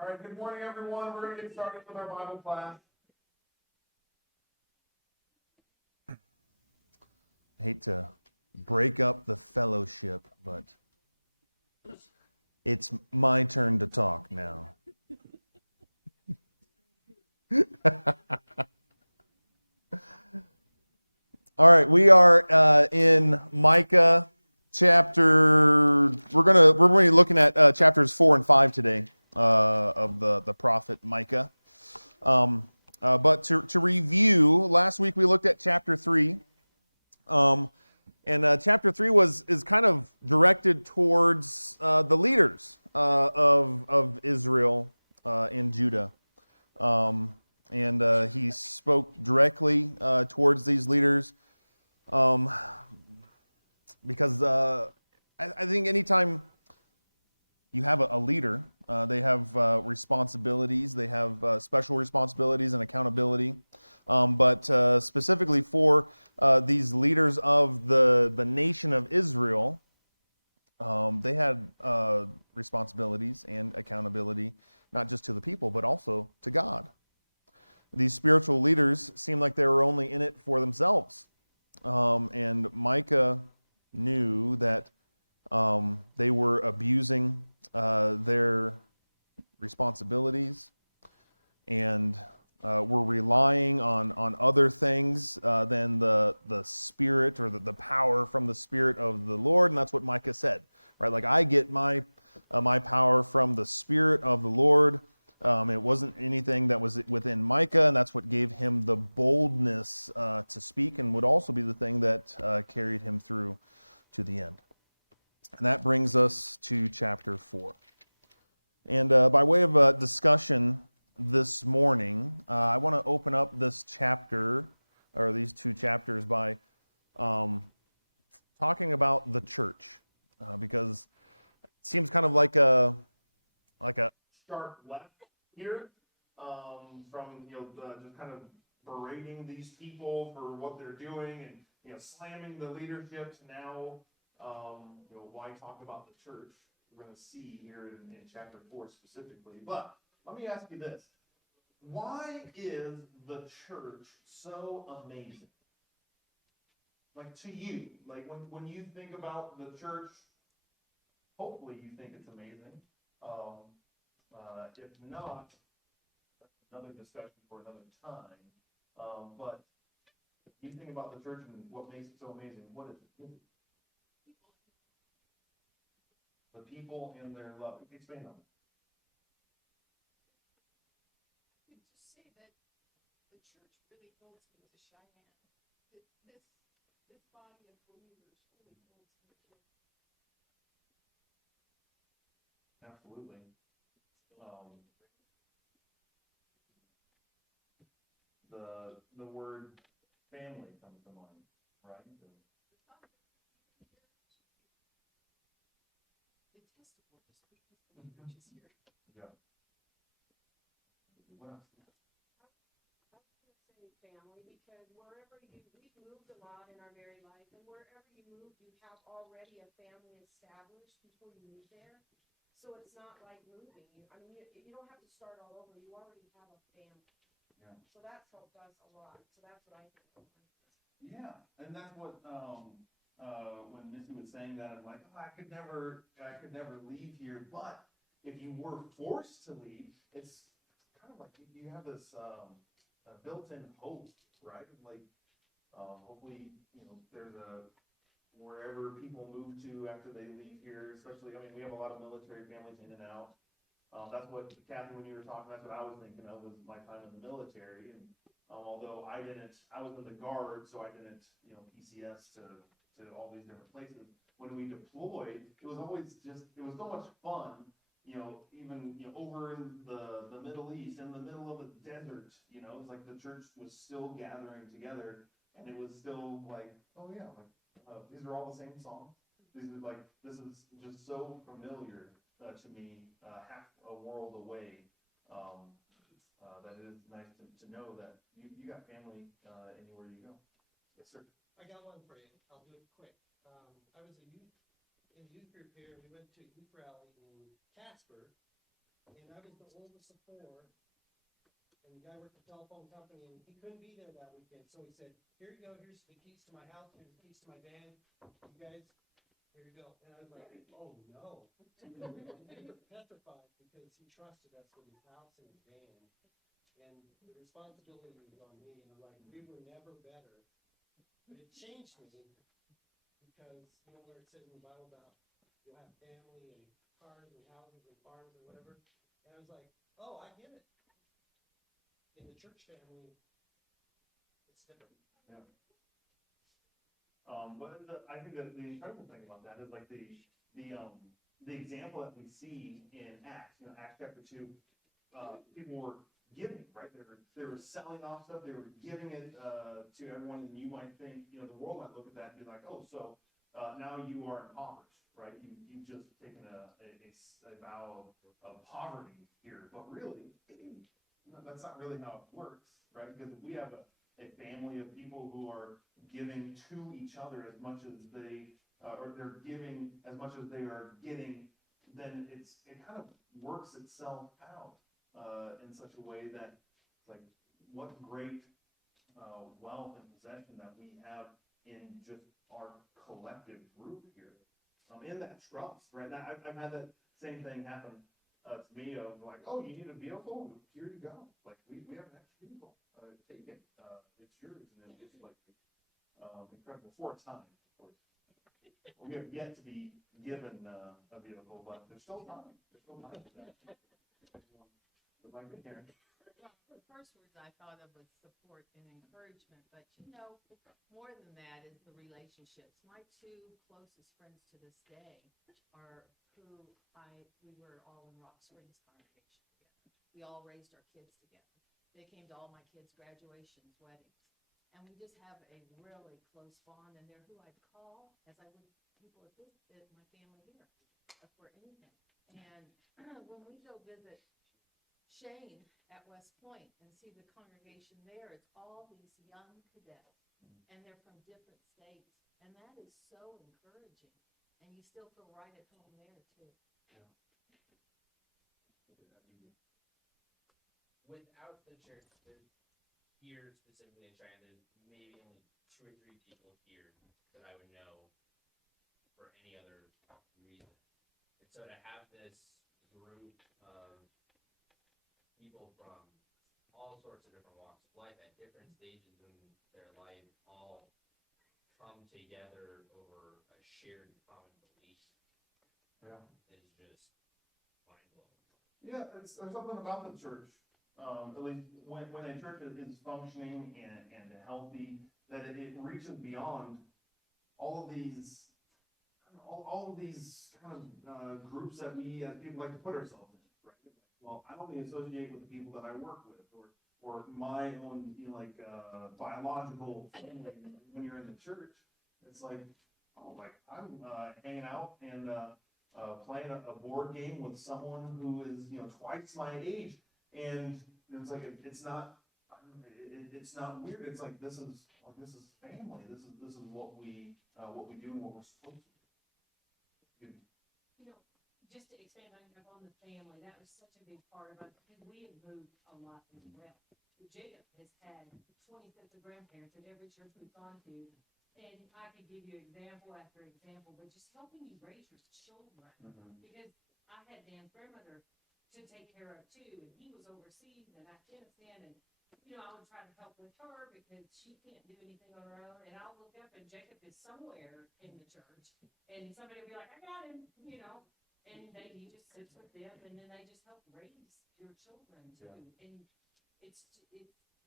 All right, good morning, everyone. We're going to get started with our Bible class. I hate to break up the fellowship, but it's my turn to talk now. All right, we are in Micah chapter. We're going to be looking at chapters 4 and 5 today of the prophet Micah. But to review, last week we looked at chapter 3. And chapter 3 is kind of directed towards the leaders of Israel and Judah. And he spoke directly towards these leaders because I think anytime you have a leader, they have responsibilities, they have special responsibilities and accountability. But specifically for these leaders of the nation of Israel, they had responsibilities and accountability, not just to the people, but also to God. These spiritual leaders seemed like they were only in it for themselves. And Micah knew that they were abusing their responsibilities and were relying on other things than the spirit or the power from the Spirit of the Lord. And that's what Micah said, right? Like, I get my power from the Spirit of the Lord. It wasn't anything that was within Micah, and that's what gave him the boldness to speak, and would also be the thing that carried him through to the end. And that brings us to chapter 4. And by way of a discussion this morning, I want to open up this chapter, or these two chapters, by talking about the church, because it seems kind of like a sharp left here from just kind of berating these people for what they're doing and slamming the leadership. Now, why talk about the church? We're going to see here in chapter 4 specifically. But let me ask you this. Why is the church so amazing? Like, to you, like when you think about the church, hopefully you think it's amazing. If not, that's another discussion for another time. But you think about the church and what makes it so amazing. What is it? The people and their love. Expand on it. Would you say that the church really holds me to Cheyenne? This body of believers really holds me to. Absolutely. The word family comes to mind, right? The testimonies because the church is here. Yeah. What else? I was going to say family, because we've moved a lot in our married life, and wherever you move, you have already a family established before you move there. So it's not like moving. You don't have to start all over. You already have a family. Yeah. So that's helped us a lot. So that's what I think. Yeah, and that's what when Missy was saying that, I'm like, I could never leave here. But if you were forced to leave, it's kind of like you have this built-in hope, right? Like, hopefully, there's wherever people move to after they leave here, especially, we have a lot of military families in and out. That's what, Kathy, when you were talking, that's what I was thinking of, was my time in the military. And although I was in the Guard, so I didn't, PCS to all these different places. When we deployed, it was so much fun, even, over in the Middle East, in the middle of a desert, it's like the church was still gathering together, and it was still like, oh yeah, like, these are all the same songs. This is just so familiar to me, half a world away, that it is nice to know that you got family anywhere you go. Yes, sir. I got one for you. I'll do it quick. I was in youth group here. We went to a youth rally in Casper, and I was the oldest of four. And the guy worked at the telephone company, and he couldn't be there that weekend. So he said, "Here you go. Here's the keys to my house. Here's the keys to my van. You guys, here you go." And I was like, "Oh no!" He was petrified because he trusted us with his house and his van, and the responsibility was on me. And like, we were never better. But it changed me because, where it says in the Bible about you'll have family and cars and houses and farms and whatever. And I was like, oh, I get it. In the church family, it's different. Yeah. But I think that the incredible thing about that is like the example that we see in Acts, Acts chapter 2, people were giving, right? They were selling off stuff, they were giving it to everyone, and you might think, the world might look at that and be like, oh, so now you are impoverished, right? You've just taken a vow of poverty here, but really, that's not really how it works, right? Because if we have a family of people who are giving to each other as much as or they're giving as much as they are getting, then it kind of works itself out in such a way that, like, what great wealth and possession that we have in just our collective group here. In that trust, right? Now, I've had that same thing happen to me of like, oh, you need a vehicle? Here you go. Like, we have an extra vehicle. Take it. It's yours. And it's like incredible for a time, of course. We have yet to be given a vehicle, but there's still time. There's still time for that. Would like to hear. Well, the first words I thought of was support and encouragement, but more than that is the relationships. My two closest friends to this day are we were all in Rock Springs congregation together. We all raised our kids together. They came to all my kids' graduations, weddings. And we just have a really close bond, and they're who I'd call, as I would people at my family here, for anything. And when we go visit Cheyenne at West Point and see the congregation there, it's all these young cadets, and they're from different states, and that is so encouraging. And you still feel right at home there too. Yeah. Without the church, there's here specifically in Cheyenne, there's maybe only 2 or 3 people here that I would know for any other reason. And so to have this group of people from all sorts of different walks of life at different stages in their life all come together over a shared common belief is just mind-blowing. Yeah, there's something about the church, at least when a church is functioning and healthy, that it reaches beyond all of these kind of groups that we as people like to put ourselves in, right? Well, I only associate with the people that I work with, or my own, biological family. When you're in the church, it's like, oh, like I'm hanging out and playing a board game with someone who is, twice my age, and it's like it's not weird. It's like this is family. This is what we do and what we're supposed to do. Just to expand on the family, that was such a big part of it, because we have moved a lot as well. Jacob has had 20 sets of grandparents at every church we've gone to, and I could give you example after example, but just helping you raise your children, because I had Dan Perimeter to take care of too, and he was overseas in Afghanistan, and I would try to help with her because she can't do anything on her own, and I'll look up and Jacob is somewhere in the church, and somebody will be like, I got him, And he just sits with them, and then they just help raise your children too. And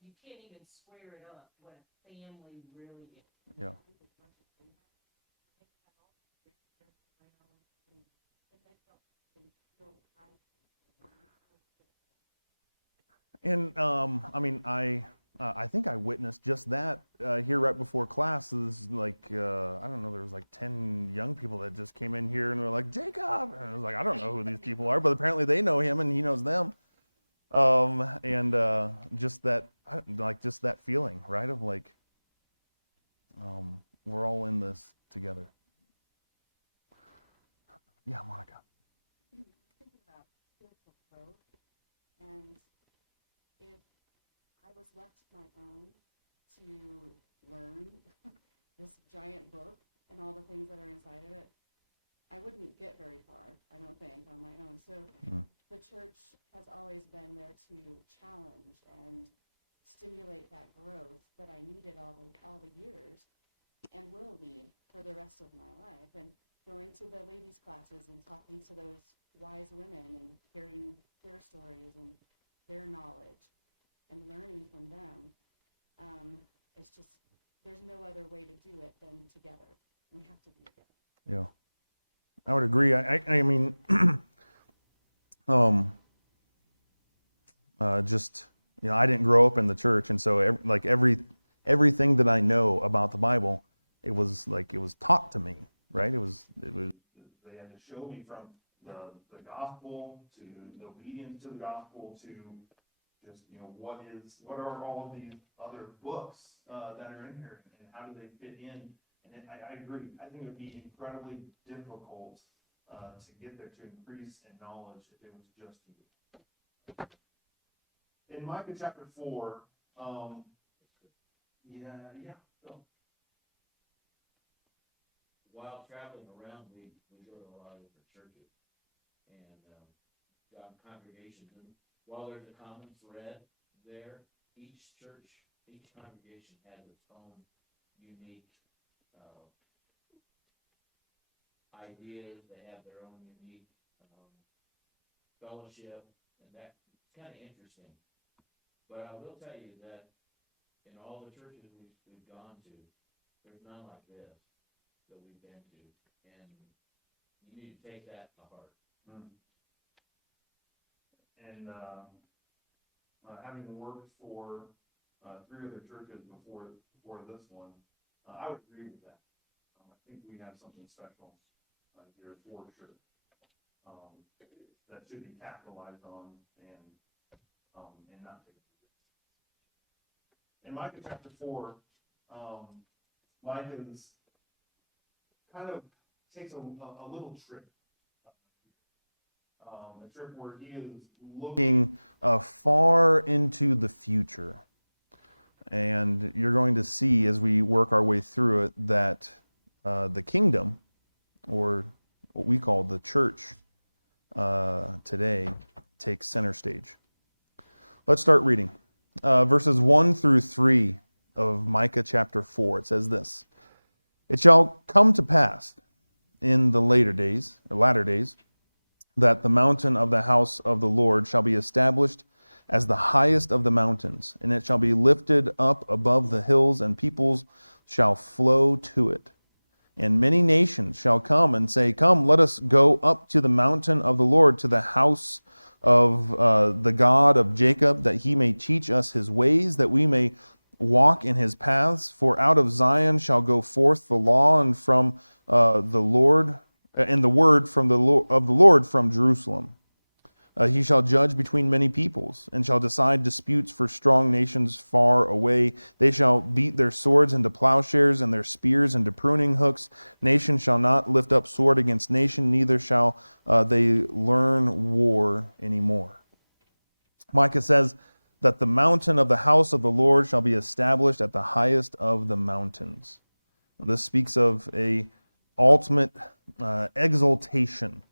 you can't even square it up what a family really is. Yeah. And I mean, I think I witnessed just that here right before class. There's like I don't know, there was like 10 young people that just came in here and were like, Jacob, and I was like, I don't know who these people are, but apparently they know him and he knows them. And just that, like just that feeling, right, of like we're all in this together. Yeah, Monica. Thinking about spiritual growth, and if I was left to my own to learn this giant book and all the things that are inside of it, I wouldn't get very far, I don't think, on my own. So the church has always been there to challenge and stimulate that growth that I needed all the years and will need for the rest of my life. And going to the ladies' classes and talking to those wise women and hearing their stories and their knowledge and learning from them, it's just, there's no other way to do it than together. We have to do that. Yeah, I would agree. I mean, just, you know, I didn't grow up in the church, and so everything that I know about the Bible, it was taught to me, right? It was they had to show me from the gospel to the obedience to the gospel to just, you know, what are all of these other books that are in here and how do they fit in? And I agree. I think it would be incredibly difficult to get there, to increase in knowledge if it was just you. In Micah chapter 4, Phil. While traveling around, we go to a lot of different churches and got congregations. And while there's a common thread there, each congregation has its own unique ideas. They have their own unique fellowship, and that's kind of interesting. But I will tell you that in all the churches we've gone to, there's none like this that we've been to, and you need to take that to heart. And having worked for 3 other churches before this one, I would agree with that. I think we have something special here for sure that should be capitalized on and not taken for granted. In Micah chapter 4, Micah's kind of takes a little trip. A trip where he is looking far into the future. And you're going to see as we work our way through it that the kingdom, or what we call the church today, takes center stage. Let's start reading. Verses 1 through 3 of Micah chapter 4. It says this: It shall come to pass in the latter days, that the mountain of the house of the Lord shall be established as the highest of the mountains, and it shall be lifted up above the hills, and peoples shall flow to it. And many nations shall come and say, Come, let us go up to the mountain of the Lord, to the house of the God of Jacob, that he may teach us his ways, that we may walk in his paths. For out of Zion shall go forth the law, and from the Lord, and the word from of the Lord from Jerusalem. He shall judge between many peoples, and shall decide disputes for strong nations far away. They shall beat their swords into plowshares, and their spears into pruning hooks. Nation shall not lift up sword against nation, neither shall they learn war anymore. Micah says that the mountain of the house of the Lord shall be established at the highest of the mountains. This speaks of a ultimate exaltation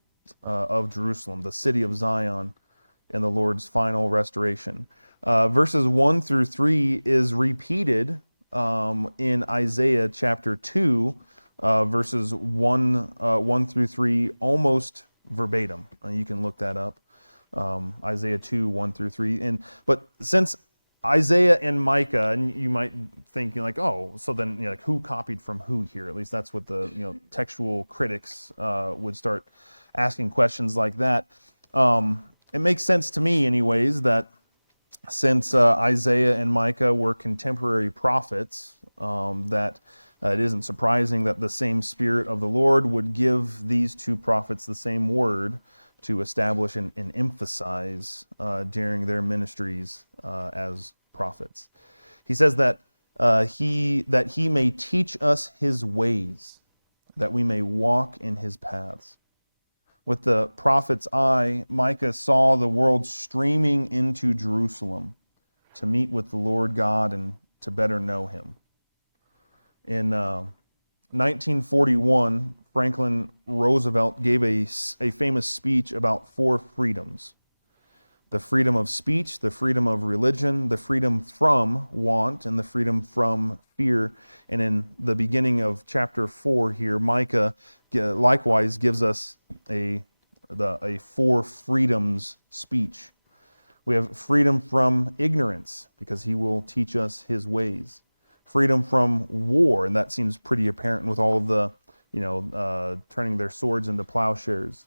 of Jerusalem, the city of Zion, and the Lord's final restoration. Verses 1 through 3 is repeated in Isaiah chapter 2, verses 1 through 3, almost verbatim. You can look that up. Isaiah 2, 1 through 3. But since Isaiah and Micah, and you might think like, oh, so then like who copied from who here? At least that's what the textual critics would start asking questions like that. It makes sense to me, anyways, that since Isaiah and Micah were contemporary prophets, that it isn't surprising that the same Spirit of the Lord would give these two prophets the same word to establish and emphasize during their ministries as prophets. He says that he may teach us his ways, that we may walk in his paths. With the prophet's eye, Micah saw the world streaming into Jerusalem to meet with the Lord God and to better know him. In 1941, Franklin Roosevelt gave a famous speech about 4 freedoms: the freedom of speech, the freedom of religion, the freedom from want, and the freedom from fear. And in the beginning of chapter 4 here, Micah likewise gives us a 4 freedoms speech. We have freedom from ignorance, because he will teach us his ways. Freedom from war, and that seems pretty apparent with all of the, turning their swords into plowshares.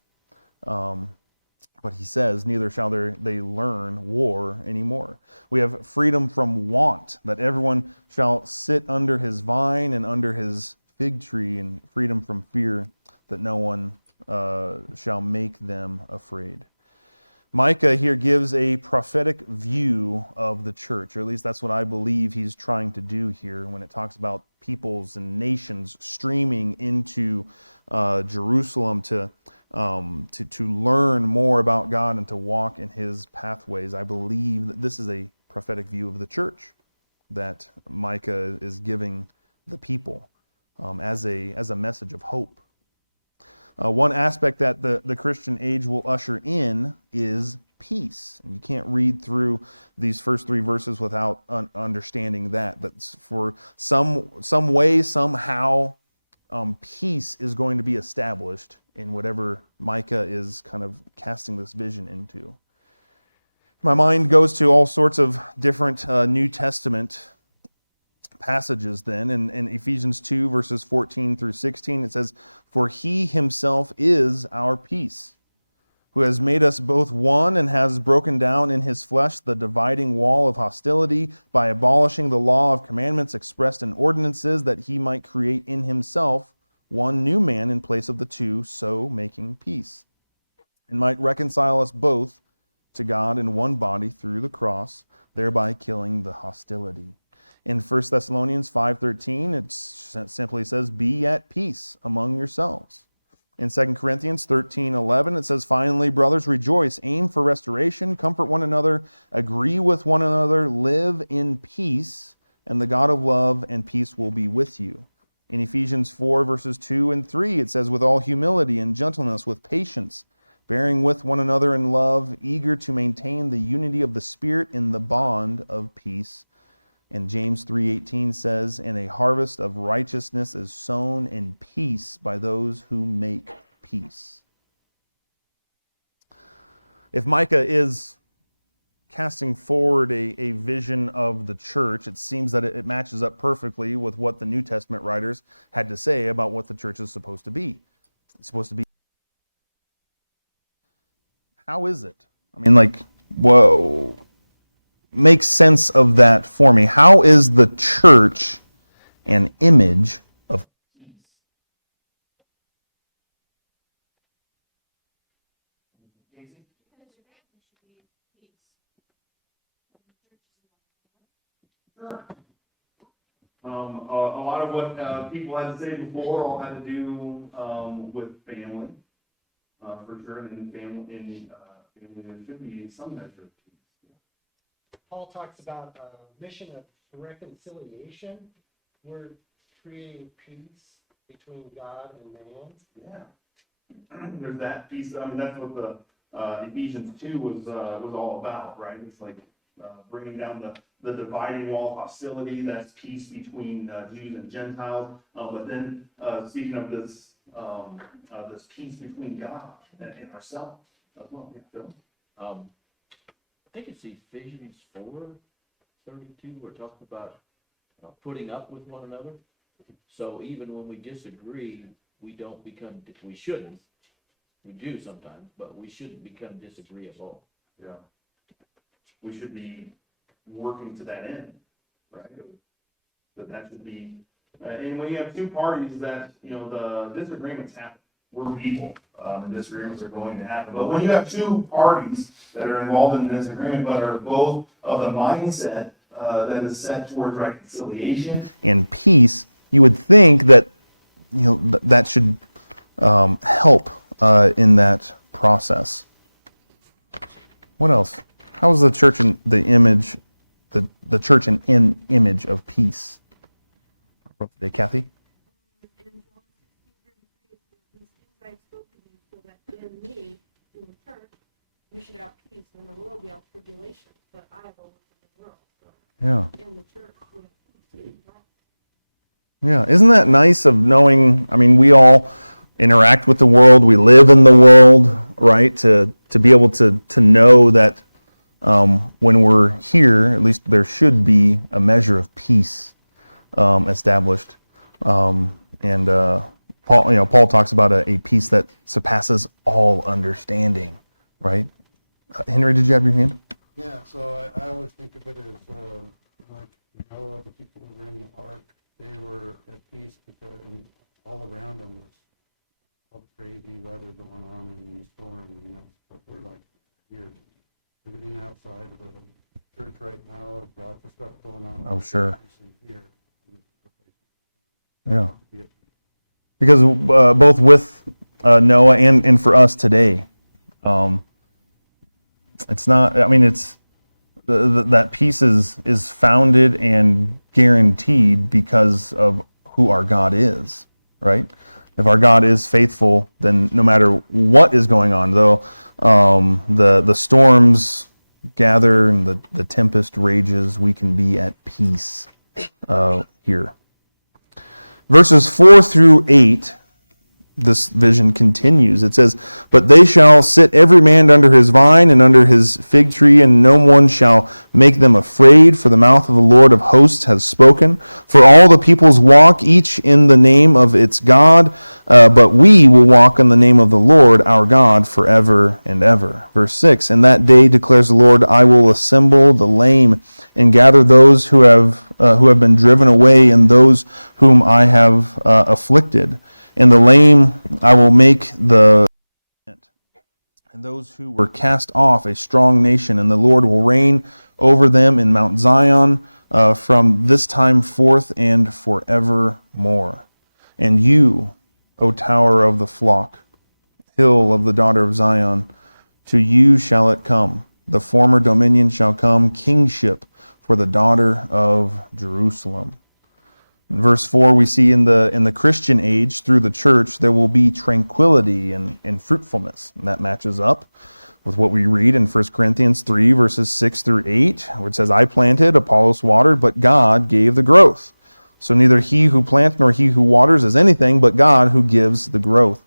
But he says, neither shall they learn war anymore. We have freedom from want, that everyone shall sit under his vine and under his fig tree, and freedom from fear, that no one shall make them afraid. Micah here gives a prophetic view of the church, or at least that's what I believe he's trying to do here when it talks about peoples and nations streaming into Jerusalem to learn more about God and to walk in his pathways. I believe that this is a prophetic view of the church that Micah is giving the people as a message of hope. One aspect that the Christian age will usher in is peace. And you can't read through these first 3 verses without understanding that. That's for some way, somehow, peace is going to be established in whatever Micah is kind of casting this vision into. My mind goes to all sorts of different New Testament passages then. In Ephesians 2, verses 14 through 16, it says, "For he himself is our peace, who has made us both one and has broken down in his flesh the dividing wall of hostility by abolishing the law of commandments expressed in ordinances, that he might create in himself one new man in place of the two, so making peace, and might reconcile us both to God in one body through the cross, thereby killing the hostility." In 1 Thessalonians 5:13, it simply says, "Be at peace among yourselves." In 2 Corinthians 13:11, it says, "Finally, brothers, rejoice, aim for restoration, comfort one another, agree with one another, live in peace, and the God of love and peace will be with you." In Ephesians 4, verses 2 and 3, it says, "With all humility and gentleness, with patience, bearing with one another in love, eager to maintain the unity of the Spirit in the bond of peace." And James 3:18 says, "And a harvest of righteousness is sown in peace by those who make peace." If Micah is casting forward a vision of the church, it seems that it matches up perfectly with what the New Testament writers had to say about what the church is supposed to be. It's supposed to be. How is it? I mean, whoa. Make sense of that for me. How is the church an image of peace? Casey? Sure. A lot of what people had to say before all had to do with family, for sure, and family there should be some measure of peace. Paul talks about a mission of reconciliation. We're creating peace between God and man. Yeah. There's that piece. I mean, that's what the Ephesians 2 was all about, right? It's like bringing down the dividing wall of hostility. That's peace between Jews and Gentiles. But then speaking of this this peace between God and ourselves as well. Yeah, Phil? I think it's Ephesians 4:32, we're talking about putting up with one another. So even when we disagree, we don't become, we shouldn't, we do sometimes, but we shouldn't become disagreeable. Yeah. We should be working to that end, right? That should be, and when you have two parties that, the disagreements happen. We're people, and disagreements are going to happen. But when you have two parties that are involved in disagreement, but are both of the mindset that is set towards reconciliation and peace, you would think that, that should help in that process. What else? How is the church in the image, the church in image of peace? Today, Kathy? In John 16:33, these things I spoke to you, so that in me, in the church, you should have peace, and in the world you have tribulation, but I have Yeah. in the church. Yeah. Isn't that nice of knowing, we all interact with the world, we live in the world, right? To be able to know that when we're here, at least there should be a measure of peace established. And Paul talks about a peace that surpasses all understanding, right? Henry, did you have your hand? Yeah, so I always think of it as like Noah, the people who were in the ark, they were at peace because, and all around them was all the crazy weather going on and the storm, and that's what we're like here. Everything outside of the church right now, there's lots of stuff going on. Oh, sure. And here, Yeah. yeah. Because both with Noah and for us today, it's not, it's that peace is founded and guaranteed because of who our God is, right? If our God is faithful, then no matter what is going on, though the storms gather and the tempest rages, we can be at peace here. Verses 4-8, this vision continues. It says, "But they shall sit every man under his vine and under his fig tree, and no one shall make them afraid, for the mouth of the Lord of hosts has spoken. For all the peoples walk, each in the name of its God, but we will walk in the name of the Lord our God forever and ever." Verse 6, "In that day, declares the Lord, I will assemble the lame and gather those who have been driven away, and those whom I have afflicted. And the lame I will make and those who were cast off a strong nation, and the Lord will reign over them in Mount Zion from this time forth and forevermore. And you, O tower of the flock, hill of the daughter of Zion, to you shall it come. The former dominion shall come, kingship for the daughter of Jerusalem." In verse 4, we see in the Christian age, through the church, there will be tranquility and fruitfulness. And that matches up with what we read in 1 Corinthians 3, verses 6-8, where it says, "I planted, Apollos watered, but God gave the growth. So neither he who plants nor he who waters is anything, but God who gives the growth.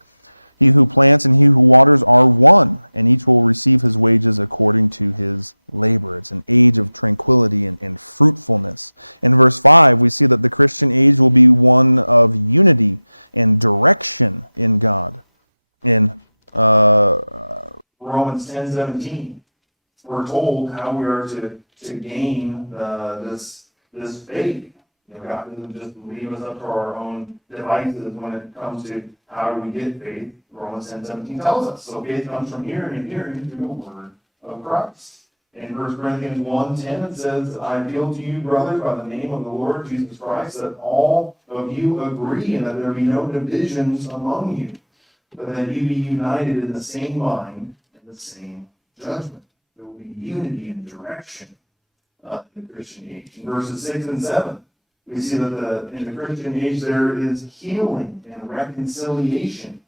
He who plants and he who waters are one, and each will receive his wages according to his labor." It's an age of tranquility and fruitfulness. In verse 5, we see that the Christian age will be one of unity and direction in God. In Romans 10:17, we're told how we are to gain this faith. God doesn't just leave us up to our own devices when it comes to how do we get faith. Romans 10:17 tells us. So faith comes from hearing, and hearing through the word of Christ. In 1 Corinthians 1:10 it says, "I appeal to you, brothers, by the name of the Lord Jesus Christ, that all of you agree, and that there be no divisions among you, but that you be united in the same mind and the same judgment." There will be unity and direction in the Christian age. In verses 6 and 7, we see that in the Christian age there is healing and reconciliation.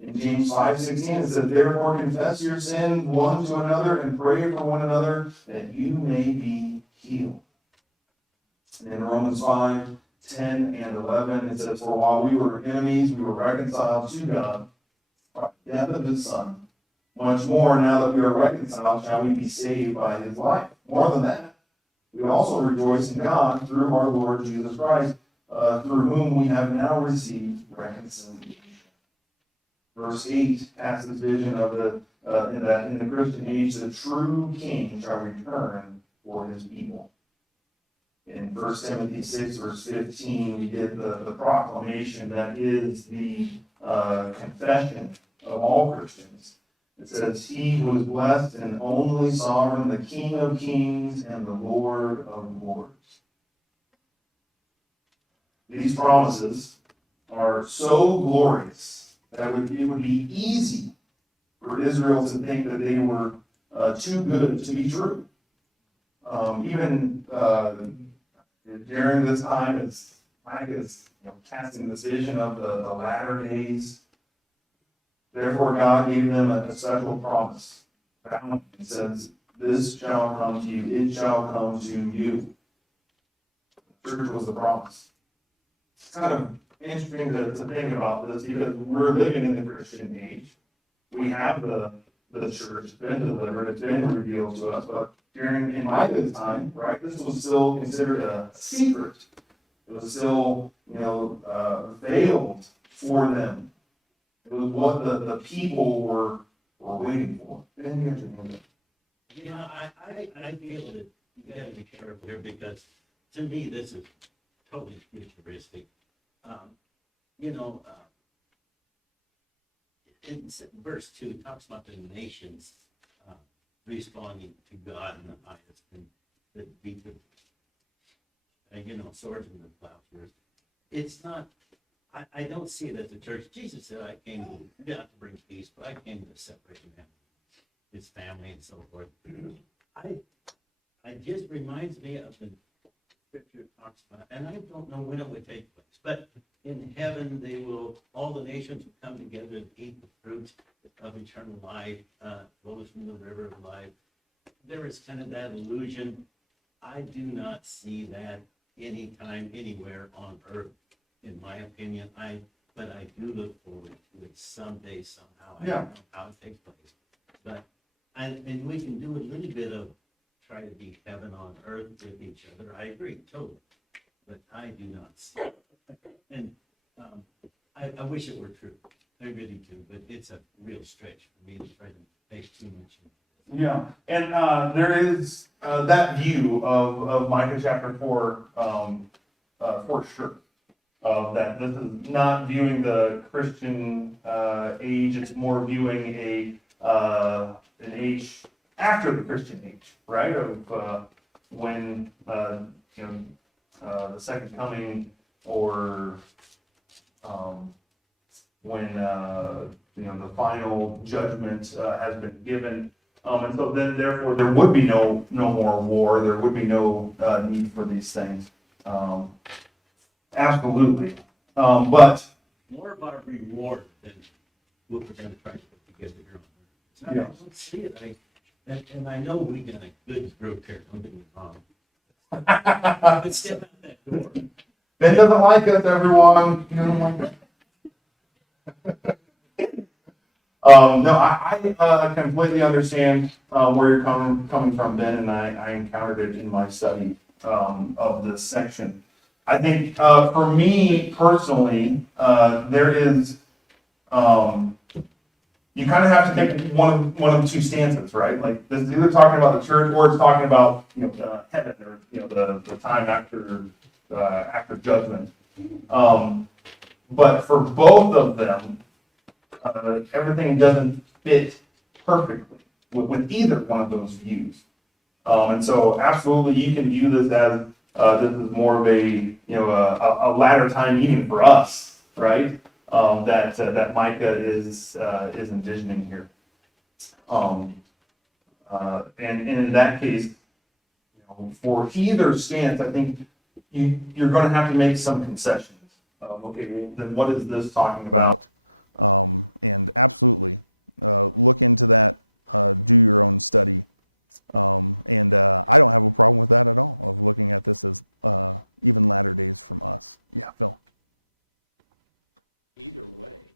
In James 5:16 it says, "Therefore confess your sin one to another and pray for one another that you may be healed." And in Romans 5, 10 and 11, it says, "For while we were enemies, we were reconciled to God by the death of his Son. Much more, now that we are reconciled, shall we be saved by his life. More than that, we also rejoice in God through our Lord Jesus Christ, through whom we have now received reconciliation." Verse 8 has this vision of in the Christian age, the true king shall return for his people. In 1 Timothy 6, verse 15, we get the proclamation that is the confession of all Christians. It says, "He who is blessed and only sovereign, the King of kings and the Lord of lords." These promises are so glorious that it would be easy for Israel to think that they were too good to be true. Even during this time, as Micah is casting this vision of the latter days, therefore God gave them a special promise. It says, "This shall come to you, it shall come to you." The church was the promise. It's kind of interesting to think about this because we're living in the Christian age. We have the church, it's been delivered, it's been revealed to us, but in Micah's time, right, this was still considered a secret. It was still, veiled for them. It was what the people were waiting for. I feel that you gotta be careful here because to me, this is totally futuristic. In verse 2, it talks about the nations responding to God in the highest and the beat of swords in the plowshares. It's not, I don't see it as a church. Jesus said, I came not to bring peace, but I came to separate man, his family and so forth. I just reminds me of the scripture talks about, and I don't know when it would take place, but in heaven all the nations will come together and eat the fruit of eternal life, flows from the river of life. There is kind of that illusion. I do not see that anytime, anywhere on earth, in my opinion. But I do look forward to it someday, somehow. I don't know how it takes place. But and we can do a little bit of try to be heaven on earth with each other. I agree, totally. But I do not see it. And I wish it were true. I really do, but it's a real stretch for me to try to make too much of it. Yeah, and there is that view of Micah chapter 4 for sure. That this is not viewing the Christian age; it's more viewing an age after the Christian age, right? Of when the second coming, or when the final judgment has been given. And so then, therefore, there would be no more war. There would be no need for these things. Absolutely. But More about a reward than what we're going to try to put together here on earth. Yeah. I don't see it. And I know we got a good group here. Don't get me wrong. But step out that door. Ben doesn't like us, everyone. He doesn't like us. No, I completely understand where you're coming from, Ben, and I encountered it in my study of this section. I think for me personally, there is you kind of have to take one of two stances, right? Like this is either talking about the church or it's talking about heaven, or the time after judgment. But for both of them, everything doesn't fit perfectly with either one of those views. And so absolutely you can view this as this is more of a latter time even for us, right? That Micah is envisioning here. And in that case, for either stance, I think you're going to have to make some concessions. Okay, well, then what is this talking about? And absolutely, look into that, do your own study. And I don't have a problem with that at all, of looking at this as even latter days from us. Yeah, Bill. Either way,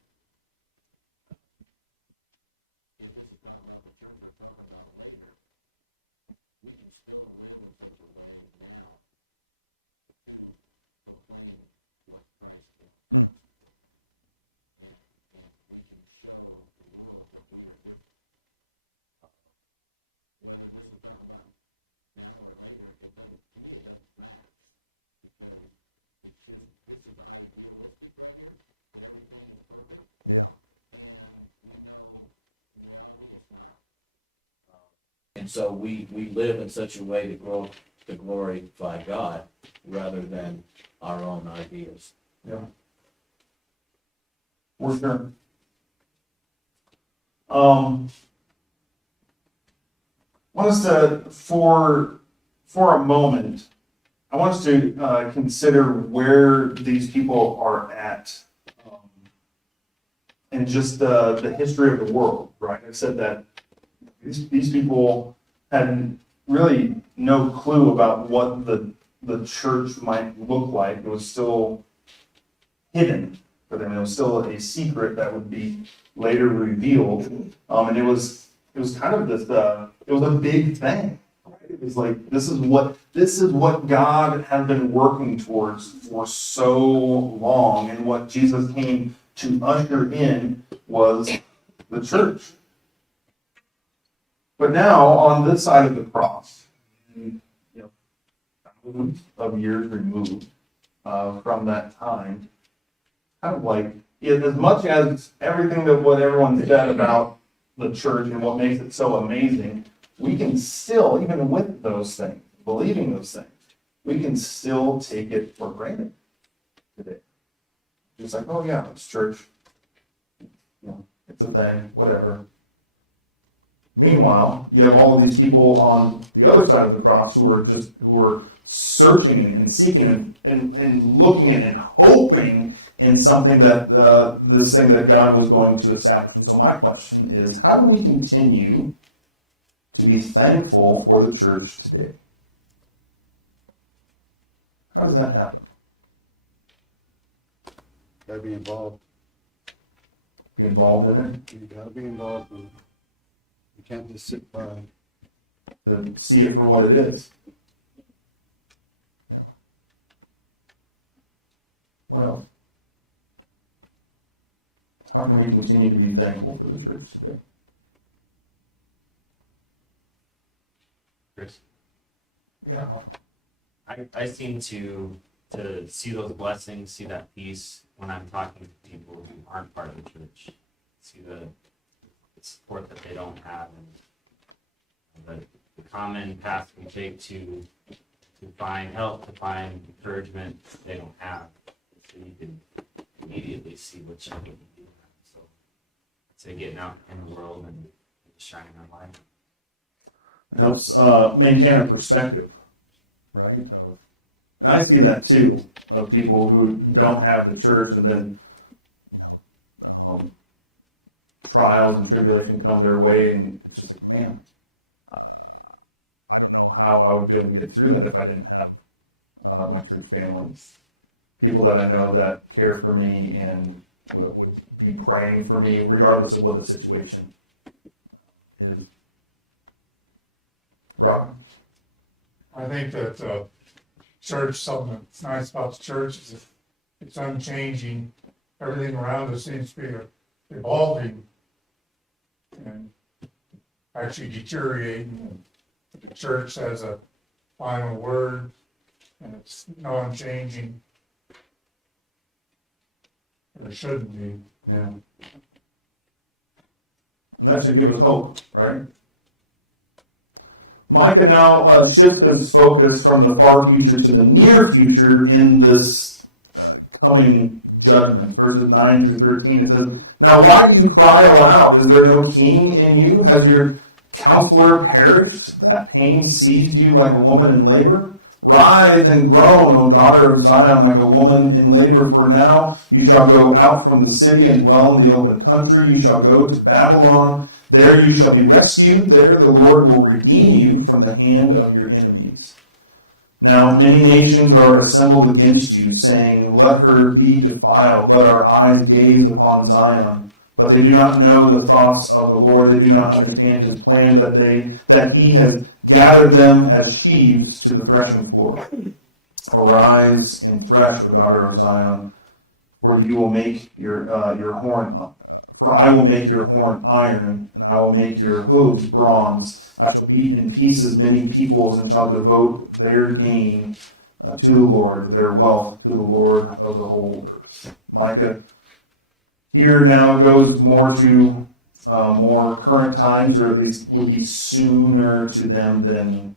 if this is talking about the church or talking about later, we can still live in such a way now to proclaim what Christ wants. And we can show the world that we are different. Whether this is talking about now or later, it doesn't, to me, it doesn't matter. Because it's just, this is idealistic right here, that everything is perfect. Yeah. And we know in reality it's not. And so we live in such a way to glorify God rather than our own ideas. Yeah. For sure. I want us to, for a moment, I want us to consider where these people are at in just the history of the world, right? I said that these people had really no clue about what the church might look like. It was still hidden for them. It was still a secret that would be later revealed. And it was kind of this, it was a big thing. It was like, this is what God had been working towards for so long, and what Jesus came to usher in was the church. But now, on this side of the cross, thousands of years removed from that time, kind of like, as much as everything that what everyone said about the church and what makes it so amazing, we can still, even with those things, believing those things, we can still take it for granted today. It's like, oh yeah, it's church. It's a thing, whatever. Meanwhile, you have all of these people on the other side of the cross who are searching and seeking and looking and hoping in something that this thing that God was going to establish. And so my question is, how do we continue to be thankful for the church today? How does that happen? Gotta be involved. Be involved in it? You gotta be involved in it. You can't just sit by. To see it for what it is. Yeah. What else? How can we continue to be thankful for the church today? Chris? Yeah, Marshall. I seem to see those blessings, see that peace when I'm talking to people who aren't part of the church. See the support that they don't have, and the common path we take to find help, to find encouragement they don't have. So you can immediately see what you do have. So I'd say getting out in the world and shining our light. It helps maintain our perspective, right? And I see that too, of people who don't have the church, and then, trials and tribulation come their way, and it's just like, man, I don't know how I would be able to get through that if I didn't have my church family. People that I know that care for me and would be praying for me, regardless of what the situation is. Rob? I think that church, something that's nice about the church is it's unchanging. Everything around us seems to be evolving and actually deteriorating. The church has a final word, and it's non-changing. Or it shouldn't be. Yeah. And that should give us hope, right? Micah now shifts his focus from the far future to the near future in this coming judgment. Verses 9 through 13, it says, "Now why do you cry aloud? Is there no king in you? Has your counselor perished? That pain seized you like a woman in labor? Writhe and groan, O daughter of Zion, like a woman in labor. For now you shall go out from the city and dwell in the open country. You shall go to Babylon. There you shall be rescued. There the Lord will redeem you from the hand of your enemies." Now many nations are assembled against you, saying, let her be defiled, let our eyes gaze upon Zion. But they do not know the thoughts of the Lord, they do not understand his plan, that he has gathered them as sheaves to the threshing floor. Arise and thresh, O daughter of Zion, for you will make your horn. For I will make your horn iron, and I will make your hooves bronze. I shall beat in pieces many peoples, and shall devote their gain to the Lord, their wealth to the Lord of the whole earth. Micah here now goes more to more current times, or at least would be sooner to them than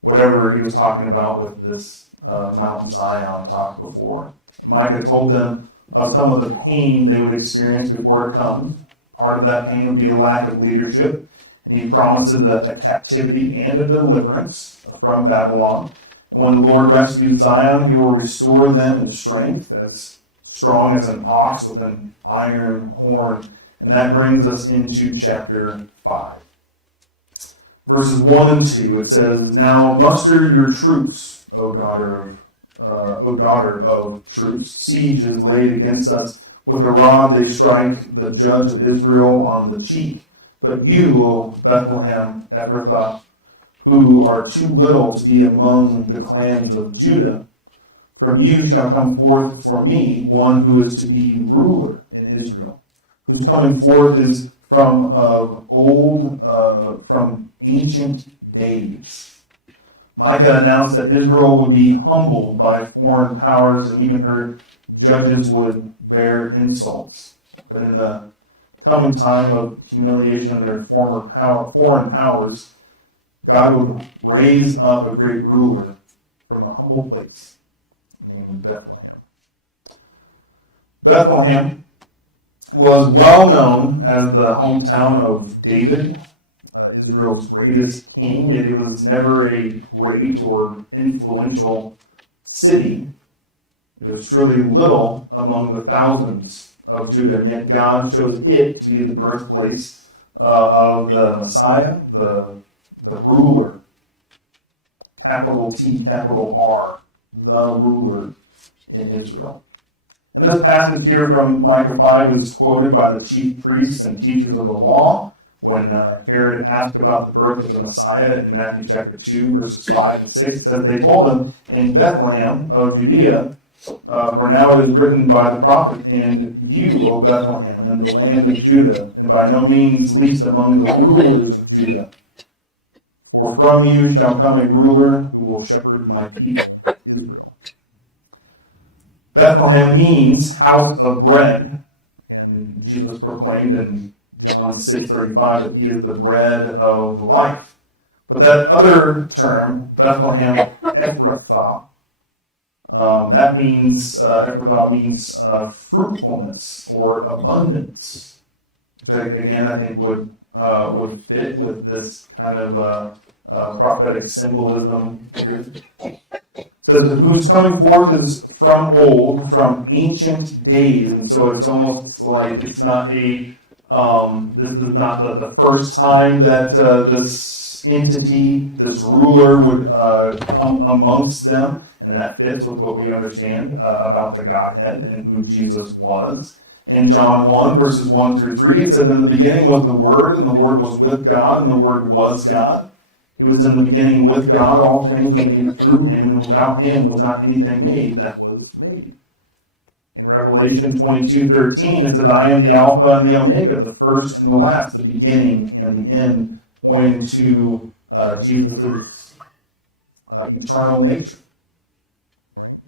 whatever he was talking about with this Mount Zion talk before. Micah told them of some of the pain they would experience before it comes. Part of that pain would be a lack of leadership, and he promises a captivity and a deliverance from Babylon. And when the Lord rescues Zion, he will restore them in strength, as strong as an ox with an iron horn. And that brings us into chapter 5. Verses 1 and 2, it says, now muster your troops, O daughter of troops. Siege is laid against us. With a rod they strike the judge of Israel on the cheek. But you, O Bethlehem Ephrathah, who are too little to be among the clans of Judah, from you shall come forth for me one who is to be ruler in Israel, whose coming forth is from of old, from ancient days. Micah announced that Israel would be humbled by foreign powers, and even her judges would bear insults. But in the coming time of humiliation under foreign powers, God would raise up a great ruler from a humble place named Bethlehem. Bethlehem was well known as the hometown of David, Israel's greatest king, yet it was never a great or influential city. It was truly little among the thousands of Judah, and yet God chose it to be the birthplace of the Messiah, the ruler, capital T, capital R, the ruler in Israel. And this passage here from Micah 5 is quoted by the chief priests and teachers of the law when Herod asked about the birth of the Messiah in Matthew chapter 2, verses 5 and 6. It says, they told him, in Bethlehem of Judea, for now it is written by the prophet, and you, O Bethlehem, in the land of Judah, and by no means least among the rulers of Judah. For from you shall come a ruler who will shepherd my people, Israel. Bethlehem means house of bread, and Jesus proclaimed in John 6:35 that he is the bread of life. But that other term, Bethlehem Ephrathah, that means, Ephrathah means fruitfulness or abundance, which I think would fit with this kind of prophetic symbolism here. It says, whose coming forth is from old, from ancient days. And so it's almost like it's not this is not the first time that this entity, this ruler would come amongst them. And that fits with what we understand about the Godhead and who Jesus was. In John 1, verses 1 through 3, it says, in the beginning was the Word, and the Word was with God, and the Word was God. He was in the beginning with God. All things were made through him, and without him was not anything made that was made. In Revelation 22:13, it says, I am the Alpha and the Omega, the first and the last, the beginning and the end, pointing to Jesus' eternal nature. Right?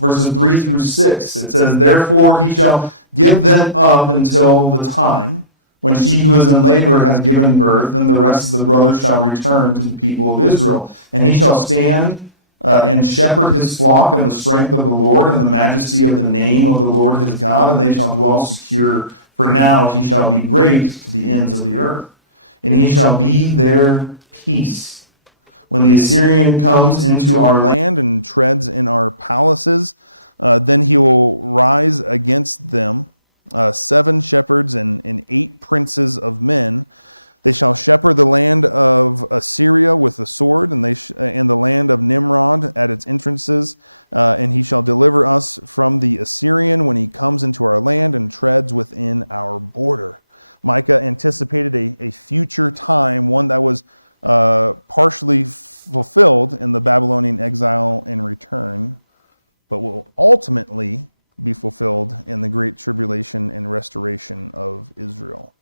Verses 3 through 6, it says, therefore he shall give them up until the time when she who is in labor has given birth, and the rest of the brothers shall return to the people of Israel. And he shall stand and shepherd his flock in the strength of the Lord and the majesty of the name of the Lord his God, and they shall dwell secure. For now he shall be great to the ends of the earth, and he shall be their peace. When the Assyrian comes into our land and treads in our palaces, then he will rise against them, 7 shepherds and 8 princes of men. They shall shepherd the land of Assyria with the sword, and and the land of Nimrod at its entrances. And he shall deliver us from the Assyrian when he comes into our land and treads within our border. Micah anticipated a future time, one that was partially fulfilled in the Babylonian exile and return, but will ultimately be fulfilled in the great tribulation and restoration of Israel.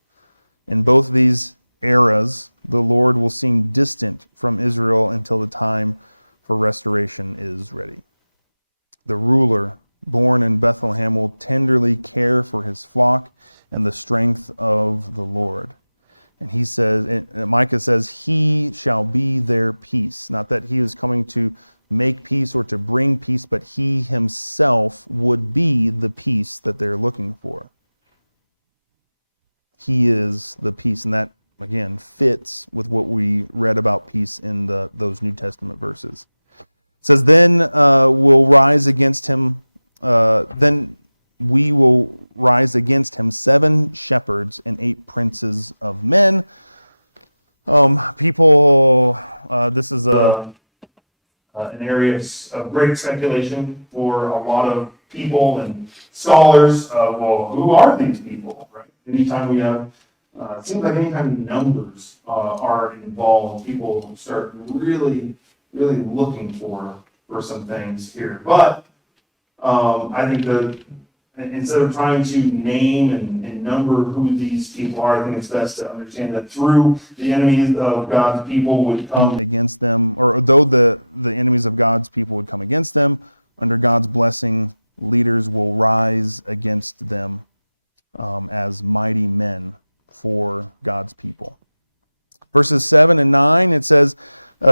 In both these eras, the Lord will seem distant from Israel until the time for restoration is ready. The ruler born in Bethlehem will tenderly care for his flock in the strength of the Lord. And he says, and Micah says, he shall be their peace. Not that he is coming to make peace or to bring peace, but he himself would be the peace that they're looking for. He is the peace, and that, again, fits with what we read about peace in those New Testament verses. It says, then will rise against him, then we will rise against him 7 shepherds and 8 princes of men. This is an area of great speculation for a lot of people and scholars. Well, who are these people, right? Anytime we have, it seems like anytime numbers are involved, people start really looking for some things here. But I think instead of trying to name and number who these people are, I think it's best to understand that through the enemies of God's people would come against them, or though the enemies of God's people would come against them, under God's blessing, leaders will rise against them as mighty men for God's people. Verses 7 and 9, it says,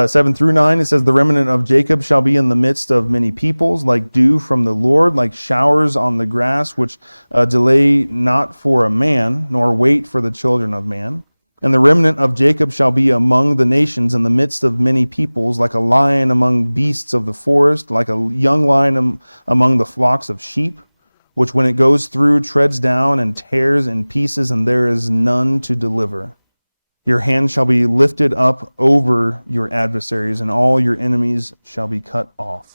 7 through 9, it says, the remnant of Jacob shall be in the midst of many peoples, like dew from the Lord, like showers on the grass, which delay not for a man, nor wait for the children of man. And the remnant of Jacob shall be among the nations in the midst of many peoples, like a lion among beasts of the forest, like a young lion among the flocks of sheep, which when it goes through treads down and tears in pieces, and there is none to deliver. Your hand shall be lifted up over your adversaries, and all your enemies shall be cut off.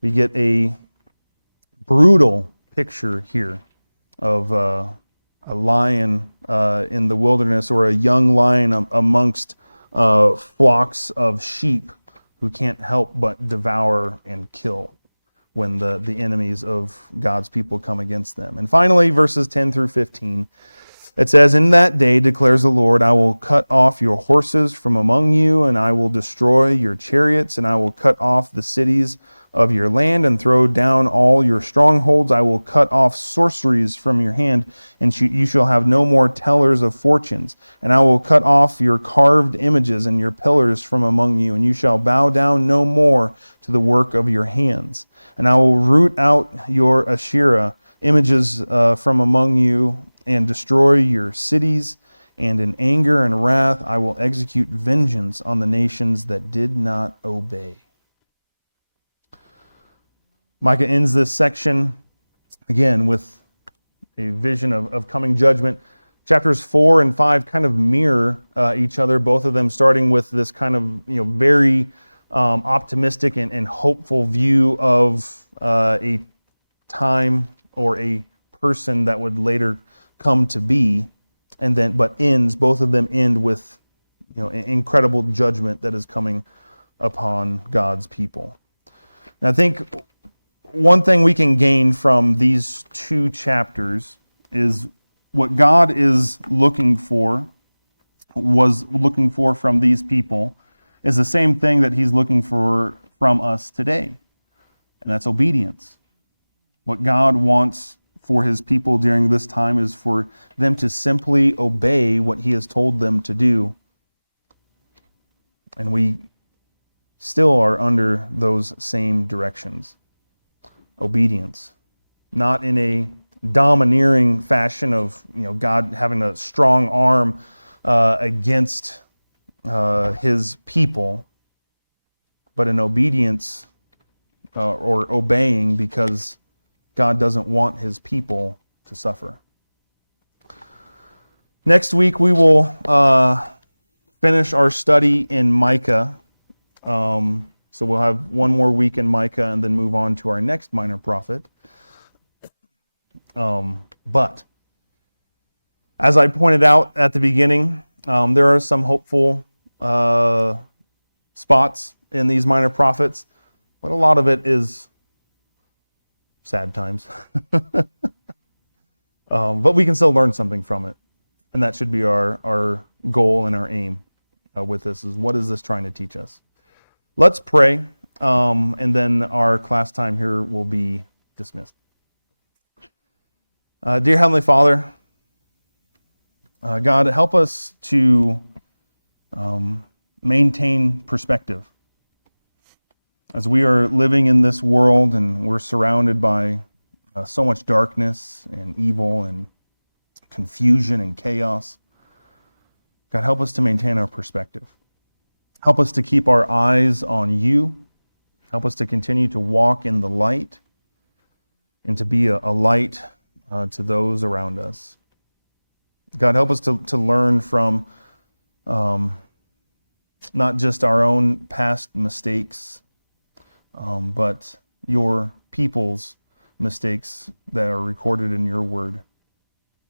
We get a brutal picture here of a lion in the wilderness, or a young lion amongst flocks of sheep who can't help but devour and kill when the enemies of God's people come against them. And finally, verses 10 through 15, it says, in that day, declares the Lord, I will cut off your horses from among you, and I will destroy your chariots, and I will cut off the cities of your land and throw down all your strongholds. I will cut off sorceries from your hand, and you shall have no more tellers of fortunes. And I will cut off your carved images and your pillars from among you, and you shall bow down no more to the work of your hands. And I will root out your Asherah images from among you, and destroy your cities, and in anger and wrath I will execute vengeance on the nations that did not obey. Micah ends this section again with a vision of coming judgment. Chapters 4 and 5 kind of mirror each other, both of them starting with this kind of very optimistic and hopeful view of a time or a person that would later come to be, and then both of them end with incredible judgment that is coming upon God's people. And I think one thing we can gain from these 2 chapters is what God was looking for from these people is the same thing that he's looking for from us today, and that's obedience. What God wants for his people during this time is for them to simply obey what he has told them to do. And we still are under those same directions. Obedience. Not in a domineering fashion of God having a strong arm against his people, but in obedience or obeying because God doesn't want his people to suffer. Next week we will finish our study in Micah. So we'll have one more week in Micah and then move on to our next minor prophet. But as I pointed out at the beginning, there are some hopeful spots in these minor prophets, but a lot of it is sad times. But we can still learn something from it. And that should be our goal and our aim with this, is what is this trying to teach us? Let's pray, and then our class time here will be dismissed. Dear Heavenly Father, God, help us to maintain perspective. As we are living in this world and we're surrounded by so much darkness and evil and confusion and chaos, God, help us to maintain our perspective. Help us to keep our eyes on you. Help us to continue to walk in the light and to be a light to those around us. God, help us to learn from not just our own past mistakes, but your people's mistakes that are recorded in your word.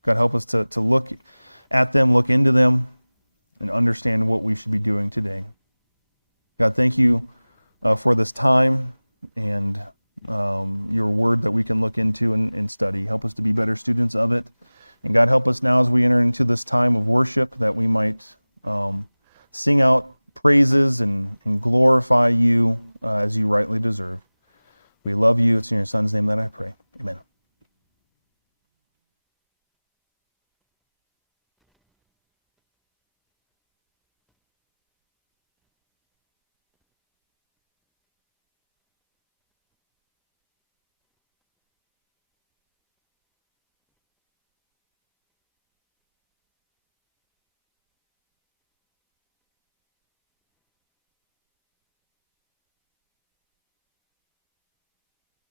God, help us to look at them, look into them, and understand what we should be doing today. God, thank you for this time and your word that we can look into and study. Help us to be better students of it. And God, help us now as we enter into this time of worship that we might sing out praises and glorify you as you rightly deserve. We love you. It's in your Son's name that I pray. Amen.